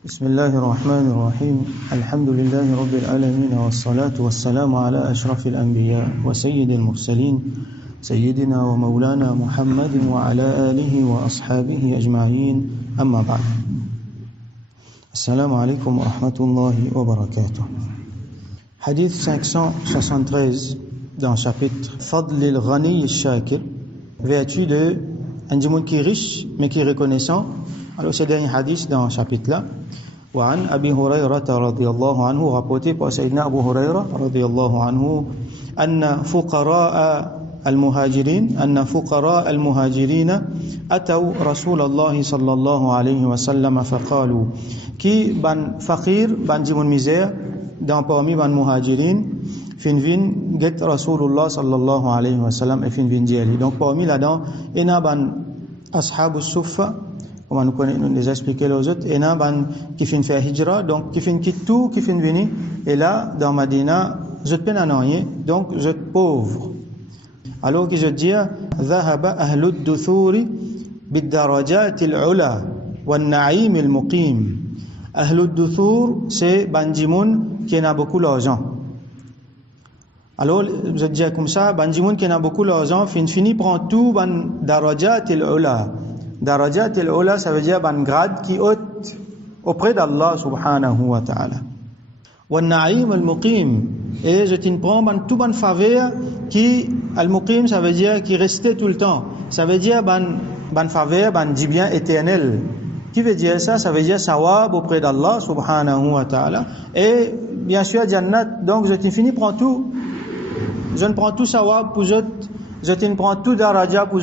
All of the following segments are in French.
بسم الله الرحمن الرحيم الحمد لله رب العالمين والصلاة والسلام على أشرف الأنبياء وسيد المرسلين سيدنا ومولانا محمد وعلى آله وأصحابه أجمعين أما بعد السلام عليكم ورحمة الله وبركاته Hadith 573 dans le chapitre Fadl al-Ghani al-Shakir, vertu de un djimoun qui est riche mais qui est reconnaissant. Alors c'est le dernier hadith dans le chapitre là. وعن أبي هريرة رضي الله عنه rapporté par Sayyidina Abu Huraira رضي الله عنه أن فقراء المهاجرين أتوا رسول الله صلى الله عليه وسلم فقالوا qui ban fakir ban djimoun misère dans parmi ban muhajirin fin vin get Rasulullah sallallahu alayhi wa sallam et fin vin diali. Donc parmi là-dedans il y a ban ashabus suffa, comme nous connaissons, nous déjà expliqué les autres, il y a ban qui fin faire hijra, donc qui fin quitte tout, qui fin venir, et là dans Madina je te peine à rien, donc je te pauvre. Alors que je dis ذهب أهل الدثور بالدرجات العلى والنعيم المقيم. أهل الدثور c'est bandimoun qui a beaucoup d'argent. Alors je dis comme ça, bandimoun qui a beaucoup d'argent fini prend tout ban darajat al-ula. Darajat al-ula ça veut dire ban grade qui haute auprès d'Allah subhanahu wa ta'ala. Wa na'im al-muqim, et je t'en prends ban tout ban faveur qui al-muqim ça veut dire qui restait tout le temps. Ça veut dire ban faveur, ban dit bien éternel. Qui veut dire ça? Ça veut dire sawab auprès d'Allah subhanahu wa ta'ala. Et bien sûr Jannat, donc je t'en finis prends tout. Je ne prends tout sawab pour je t'en prends tout daraja pour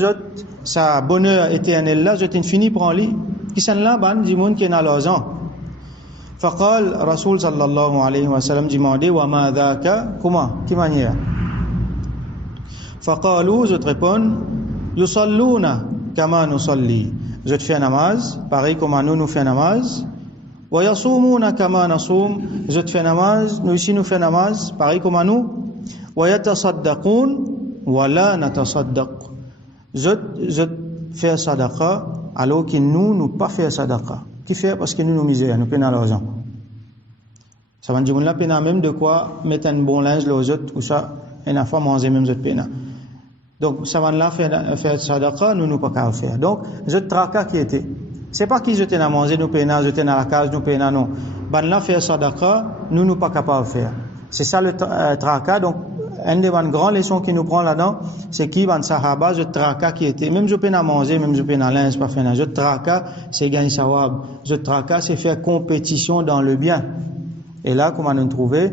sa bonheur éternel là, je t'en finis prends lui. Qui s'en là ban du monde qui est dans l'argent. Faqal Rasul sallallahu alayhi wa sallam demandé wa ma dhaka, comment? Quelle manière? Faqalu, je te réponds yusalluna kama nusalli. Je te fais namaz, pareil comme nous fait namaz. Wa yasumuna kama nasum. Je te fais namaz, nous ici nous fait namaz, pareil comme nous. Wa yatasaddaqun wa la natasaddaq. Je fais sadaqa alors que nous pas faire sadaqa. Qui fait parce que nous misère, nous peinons l'argent. Ça va dire là peine même de quoi mettre un bon linge les autres ou ça et la fois manger même autres peine. Donc ça va là faire sadaqa, nous pas qu'à faire. Donc je traka qui était. C'est pas qui jeter à manger nous peine, jeter dans la cage nous peine non. Ban là faire sadaqa, nous pas capable de faire. C'est ça le traka. Donc une des grandes leçons qui nous prend là-dedans, c'est qui ban sahaba je traka qui était. Même je peine à manger, même je peine à linge pas faire. Je traka c'est gagner sawab. Je traka c'est faire compétition dans le bien. Et là comment nous trouver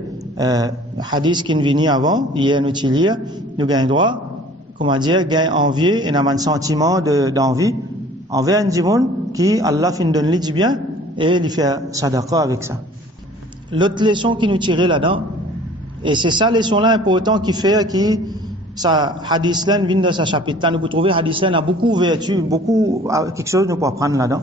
hadith qui nous vient avant, hier nous lire, nous gagne droit. Comment dire, gain envie et un sentiment d'envie envers un djimoun qui Allah fin donne lui du bien et lui fait sadaqa avec ça. L'autre leçon qui nous tire là-dedans, et c'est ça leçon là important qui fait que ça hadith là vient de sa chapitre là, nous pouvons trouver hadith là a beaucoup vertu, beaucoup quelque chose nous pouvons apprendre là-dedans.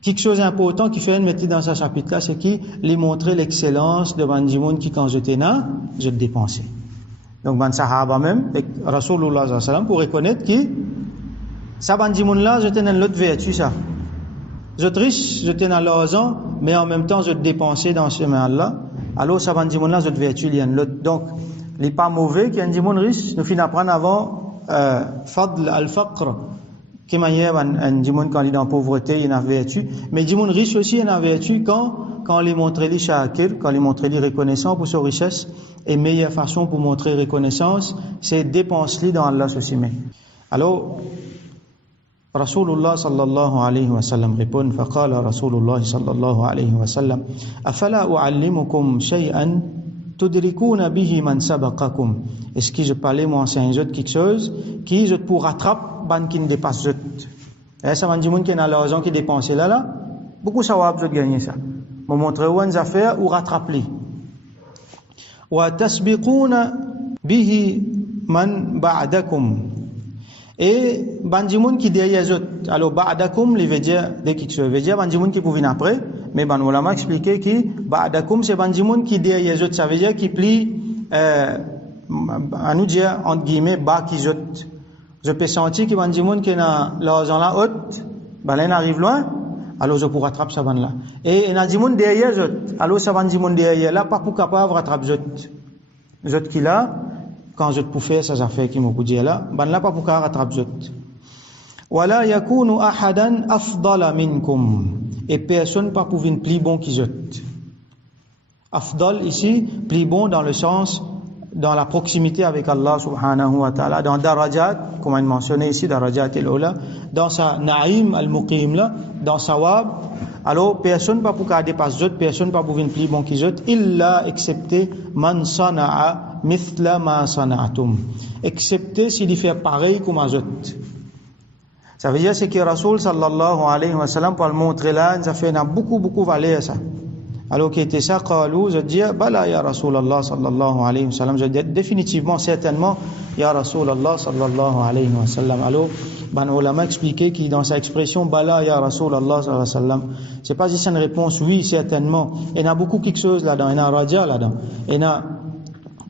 Quelque chose d'important qui fait mettre dans sa chapitre là, c'est qui lui montrer l'excellence de un djimoun qui quand je t'ai là, je te dépensais. Donc ban sahaba même Rasulullah sallallahu alayhi wa sallam pour reconnaître que ça ban dimoun là je tenais l'autre vertu ça. Je te riche, je tenais l'argent mais en même temps je te dépensais dans ce chemin Allah. Alors ça ban dimoun là je te vertu il y a l'autre. Donc il est pas mauvais qu'il y a un dimoun riche, nous fin apprendre avant fadl al-faqr qui manière un dimoun quand il est dans pauvreté il a vertu, mais dimoun riche aussi il a vertu quand il montre les shakir, quand il montre les reconnaissant pour sa richesse. Et meilleure façon pour montrer reconnaissance, c'est dépenser dans Allah aussi. Alors, Rasulullah sallallahu alayhi wa sallam répond, faqala Rasulullah sallallahu alayhi wa sallam, afala u'allimukum shay'an tudrikuna bihi man sabaqakum. Est-ce que je parlais moi enseigner quelque chose qui je pour rattraper ban qui ne dépasse je. Et ça va dire qui a l'argent qui dépense là, beaucoup sawab je gagner ça. Me montrer où une affaire ou rattraper. Wa tasbiquna bihi man ba'dakum. Et bandimoun qui derrière eux. Alors ba'dakum les veut dire dès quelque chose veut dire bandimoun qui pour venir après, mais ban ulama expliquer que ba'dakum c'est bandimoun qui derrière eux, ça veut dire qui plie à nous dire entre guillemets bas qui jette. Je peux sentir que bandimoun qui a l'argent là haute, ben là arrive loin. alors je pour rattraper ça ban là. Et il a dit moun derrière je, alors ça ban dit moun derrière là, pas pour capable rattraper je qui là, quand je pour faire ça affaires qui m'ont dire là, ban là pas pour capable rattraper je. Wala yakunu ahadan afdala minkum, et personne pas pour venir plus bon qui je. Afdal ici, plus bon dans le sens, dans la proximité avec Allah subhanahu wa ta'ala, dans darajat, comme on a mentionné ici, darajat al-ula, dans sa na'im al-muqim là, dans sa wab, alors personne pas pour dépasser d'autres, personne pas pour venir plus bon qui d'autres, illa excepté man sana'a mithla ma sana'atum, excepté s'il y fait pareil comme à d'autres. Ça veut dire c'est que Rasoul sallallahu alayhi wa sallam, pour le montrer là, ça fait beaucoup valeur ça. Alors qui était ça, qalou, je dis, bala ya Rasulallah sallallahu alayhi wa sallam, je dis définitivement, certainement, ya Rasulallah sallallahu alayhi wa sallam. Alors, ben ulama expliqué qui dans sa expression bala ya Rasulallah sallallahu alayhi wa sallam, c'est pas juste une réponse oui, certainement. Il y a beaucoup quelque chose là-dedans, il y a un raja là-dedans. Il y a,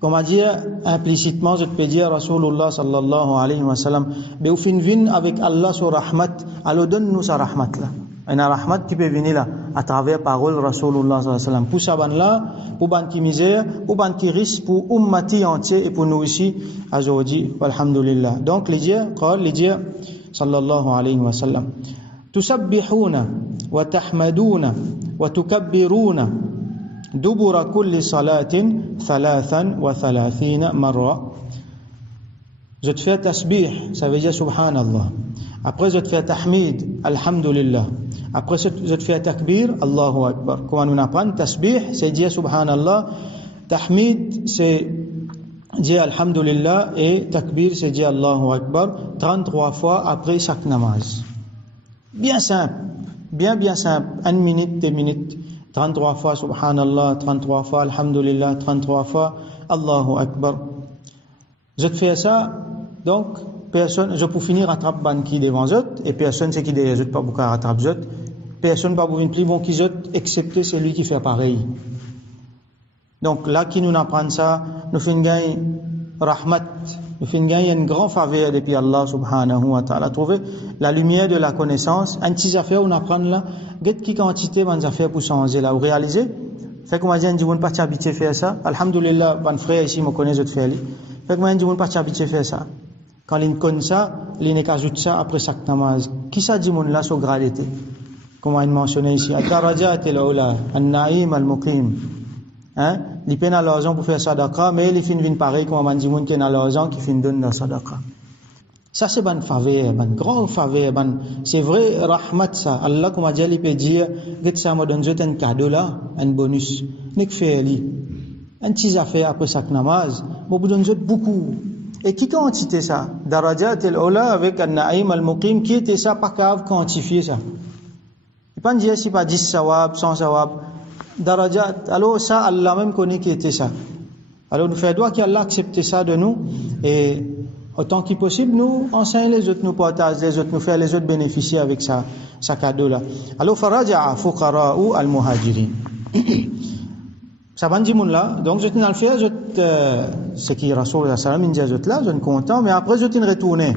comment dire, implicitement, je peux dire Rasulullah sallallahu alayhi wa sallam, mais au fin vin avec Allah sur rahmat, alors donne-nous sa rahmat là. Il y a rahmat qui peut venir là, à travers parole Rasulullah sallallahu alayhi wa sallam. Pour ça, là, pour ban qui misère, pour ban qui risque, pour ummati entier et pour nous ici, aujourd'hui, alhamdulillah. Donc, les dieux, sallallahu alayhi wa sallam. Tusabbihuna, wa tahmaduna, wa tukabbiruna, dubura kulli salatin, thalathan wa thalathina marra. Je te fais tasbih, ça veut dire subhanallah. Après, je te fais tahmid, alhamdulillah. Après, je te fais takbir, Allahu Akbar. Comment nous apprend? Tasbih, c'est dire subhanallah. Tahmid, c'est dire alhamdulillah. Et takbir, c'est dire Allahu Akbar. 33 fois après chaque namaz. Bien simple. Bien simple. 1 minute, 2 minutes. 33 fois subhanallah, 33 fois alhamdulillah, 33 fois Allahu Akbar. Je te fais ça, donc, personne, je peux finir rattrape ban qui devant eux, et personne c'est qui derrière eux, pas beaucoup rattrape eux. Personne pas beaucoup plus bon qu'ils eux, excepté celui qui fait pareil. Donc là, qui nous apprend ça, nous faisons gagner rahmat, nous faisons gagner une grande faveur depuis Allah subhanahu wa ta'ala. Trouver la lumière de la connaissance, un petit affaire on apprend là, get qui quantité van affaires pour changer là, ou réaliser. Fait que moi je dis on pas habitué faire ça. Alhamdulillah, ban frère ici me connaît je faire. Fait que moi je dis on pas habitué faire ça. Quand l'on connaît ça, l'on ajoute ça après chaque namaz. Qui ça dit mon là sur gradité? Comme on mentionné ici, ad-darajat al-ula, an-na'im al-muqim. Hein? Les peines à l'argent pour faire sadaqa, mais les fins viennent pareil comme on dit mon qui a l'argent qui fin donne la sadaqa. Ça c'est ban faveur, ban grand faveur, ban c'est vrai rahmat ça. Allah comme a dit il peut dire, que ça me donne un cadeau là, un bonus. Nek fait li. Un petit affaire après chaque namaz, bon vous donne beaucoup. Et qui quantité ça? Darajat al-ula avec an-na'im al-muqim, qui était ça pas capable quantifier ça. Il pas dire si pas 10 sawab, 100 sawab. Darajat, alors ça Allah même connaît qui était ça. Alors nous faisons droit qu'Allah accepte ça de nous et autant qu'il possible nous enseigne les autres, nous partage les autres, nous faire les autres bénéficier avec ça cadeau là. Alors faraja'a fuqara'u al-muhajirin. Ça va dire là, donc je tenais à le faire, ce qui est Rasoul sallam, il dit là, je suis content, mais après je tenais à retourner.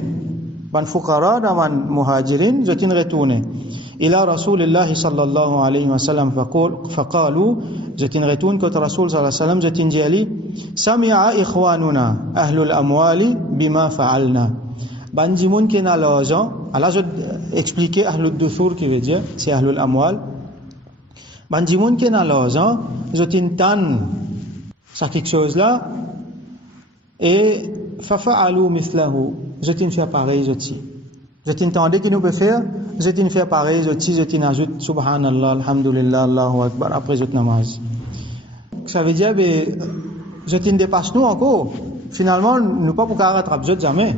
Ban fuqara, ban muhajirin, je tenais à retourner. Ila Rasulillah sallallahu alayhi wa sallam faqalu, je tenais à retourner quand Rasoul sallallahu alayhi wa sallam, je tenais à dire, sami'a ikhwanuna, ahlul amwali, bima fa'alna. Ban dimoun qui n'a l'argent, alors je expliquer ahlul duthur qui veut dire, c'est ahlul amwal. Ban dimoun qui n'a l'argent, je t'entends ça quelque chose là et fafa'alu mithlahu, je t'en fais pareil je t'entendais qu'il nous peut faire, je t'en fais pareil je t'en ajoute subhanallah alhamdulillah Allahu akbar après je namaz. Ça veut dire je t'en dépasse nous encore, finalement nous pas pour rattraper jamais.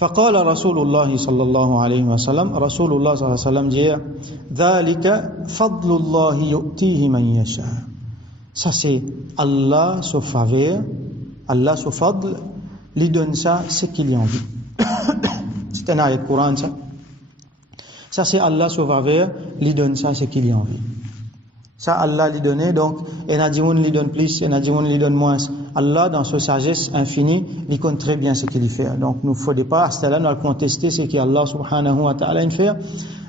فقال رسول الله صلى الله عليه وسلم رسول الله صلى الله عليه وسلم dit ذلك فضل الله يؤتيه من يشاء. Ça c'est Allah sous faveur, Allah sous fadl, lui donne ça ce qu'il y a envie. C'est un ayat de Coran ça. Ça c'est Allah sous faveur, lui donne ça ce qu'il y a envie. Ça Allah lui donne, donc et Nadimoun lui donne plus, et Nadimoun lui donne moins. Allah, dans sa sagesse infinie, il connaît très bien ce qu'il fait. Donc, nous ne faut pas, à ce là nous allons contester ce qu'Allah subhanahu wa ta'ala fait.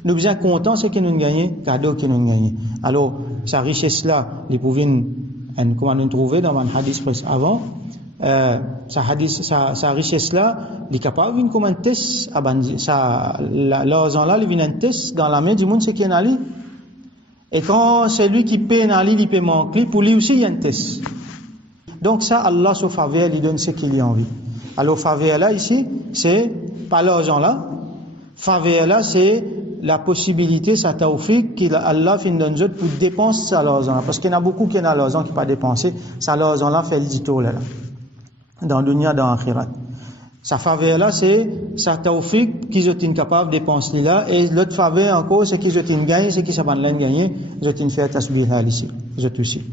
Nous sommes contents ce que nous gagnons, cadeau que nous gagnons. Alors, sa richesse-là, les pouvons, comment nous trouver dans un hadith avant, sa richesse-là, il est capable de comme un test, l'argent-là, il vient un test dans la main du monde, ce qui est dans lui. Et quand c'est lui qui paie dans lui, il peut manquer, pour lui aussi, il y a un test. Donc ça, Allah, sur faveur, il donne ce qu'il a envie. Alors, faveur là, ici, c'est pas l'argent là. Faveur là, c'est la possibilité, sa tawfiq, qu'Allah fin donne pour dépenser ça l'argent là. Parce qu'il y en a beaucoup qui ont l'argent qui pas dépensé, ça l'argent là fait le dito là. Dans le dunya, dans l'akhirat. Sa faveur là, c'est sa tawfiq qu'ils sont incapables de dépenser là, et l'autre faveur encore, c'est qu'ils ont gagné, c'est qu'ils savent l'en gagner, ils ont fait tasbih là ici, ils ont aussi.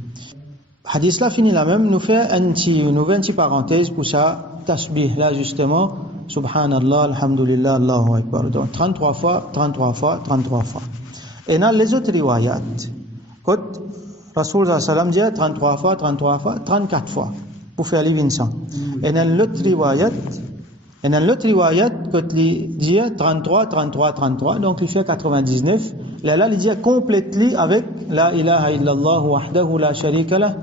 Hadith là finit là même, nous fait une petite parenthèse pour ça, tasbih là justement, subhanallah, alhamdulillah, Allahu akbar, donc 33 fois. Et dans les autres riwayat, quand Rasul sallallahu alayhi wa sallam dit 33 fois, 34 fois. Pour faire les 200. Et dans l'autre riwayat, quand il dit 33, donc il fait 99, là, il dit complètement avec la ilaha illallah wahdahu la sharika lah,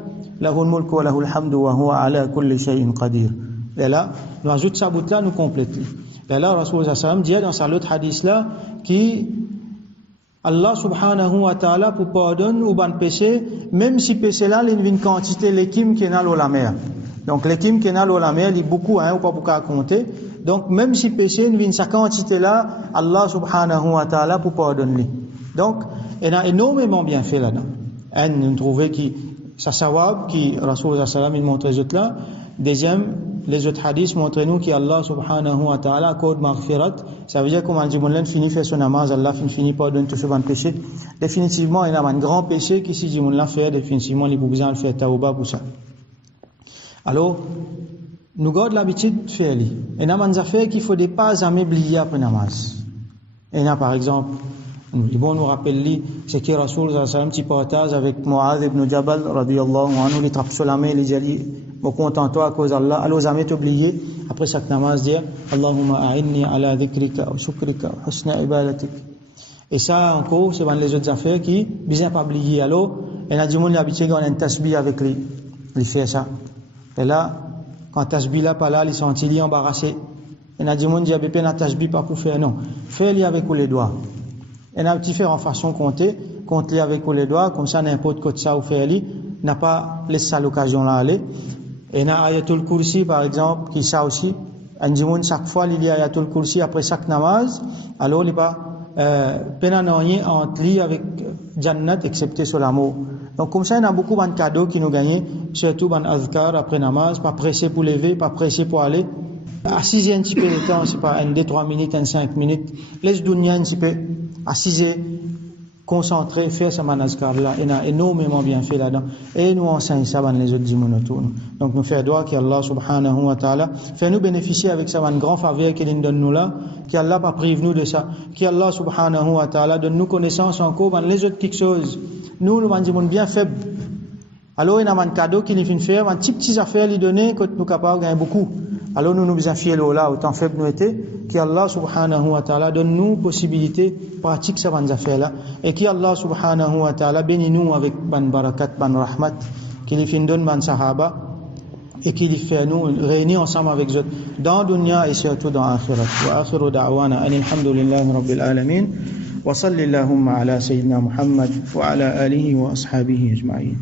lahul mulku wa lahul hamdu wa huwa ala kulli shay'in qadir. Et là, nous ajoutons sa bout là, nous complétons. Et là, Rasul sallallahu alayhi wa sallam dit dans sa l'autre hadith là, qui Allah subhanahu wa ta'ala pour pardonner ou ban péché, même si péché là, il y a une quantité l'équime qui est dans la mer. Donc l'équime qui est dans la mer, il y a beaucoup, ou pas beaucoup à compter. Donc même si péché, il y a une quantité là, Allah subhanahu wa ta'ala pour pardonner. Donc, il y a énormément bien fait là-dedans. Nous trouvons que ça sawab, qui Rasul sallallahu alayhi wa sallam, il montre les autres là. Deuxième, les autres hadiths montrent nous qu'Allah subhanahu wa ta'ala accorde maghfirat. Ça veut dire que quand Jimoun finit faire son namaz, Allah finit par donner tout ce bon péché. Définitivement, il y a un grand péché qui si Jimoun fait, définitivement, il y a besoin de faire tawba pour ça. Alors, nous gardons l'habitude de faire. Et il y a des affaires qu'il ne faut pas jamais oublier après namaz. Et il y a par exemple, nous rappelle c'est que Rasul sallallahu alayhi wa sallam qui partage avec Mu'adh ibn Jabal radiyallahu anhu, il trappe sur la main, il dit me contente-toi à cause d'Allah. Alors jamais t'oublier après chaque namaz dire Allahumma a'inni ala dhikrika wa shukrika wa husna ibadatik. Et ça encore c'est dans les autres affaires qui bien pas oublier. Alors il y a des gens qui habitués à un tasbih avec lui, il fait ça. Et là quand tasbih là pas là, il sentit embarrassé. Il y a des gens qui disent ben tasbih pas pour faire non. Fais-le avec les doigts. Il y a différentes façons de compter, compte-les avec les doigts, comme ça n'importe quoi de ça ou faire-le, n'a pas laissé l'occasion là aller. Et il y a Ayatul Kursi par exemple, qui ça aussi, un dimoun chaque fois il y a Ayatul Kursi après chaque namaz, alors il n'y a pas pénanrien entre lui avec Jannat excepté sur l'amour. Donc comme ça il y a beaucoup de cadeaux qui nous gagnent, surtout dans azkar après namaz, pas pressé pour lever, pas pressé pour aller. Assiser un petit peu de temps, c'est pas un 2-3 minutes, un 5 minutes. Laisse dunya un petit peu, assiser, concentrer, faire sa manazkar là. Il y a énormément bien fait là-dedans. Et nous enseigne ça dans les autres dimoun autour. Donc nous faisons doigt qu'Allah subhanahu wa ta'ala fait nous bénéficier avec ça, une grande faveur qu'il nous donne nous là, qu'Allah pas prive nous de ça, qu'Allah subhanahu wa ta'ala donne nous connaissance encore dans les autres quelque chose. Nous avons des dimoun bien faibles. Alors il y a un cadeau qu'il nous fait faire, un petit affaire lui donner, que nous capables de gagner beaucoup. Alors nous nous fier là, autant faible nous était, qu'Allah subhanahu wa ta'ala donne nous possibilité pratique ces affaires là, et qu'Allah subhanahu wa ta'ala bénit nous avec ban barakat, ban rahmat, qu'il fait donne ban sahaba, et qu'il fait nous réunir ensemble avec eux, dans dunya et surtout dans akhirat. Wa akhiru da'wana alhamdulillahi rabbil alamin, wa sallallahu ala sayyidina Muhammad, wa ala alihi wa ashabihi ajma'in.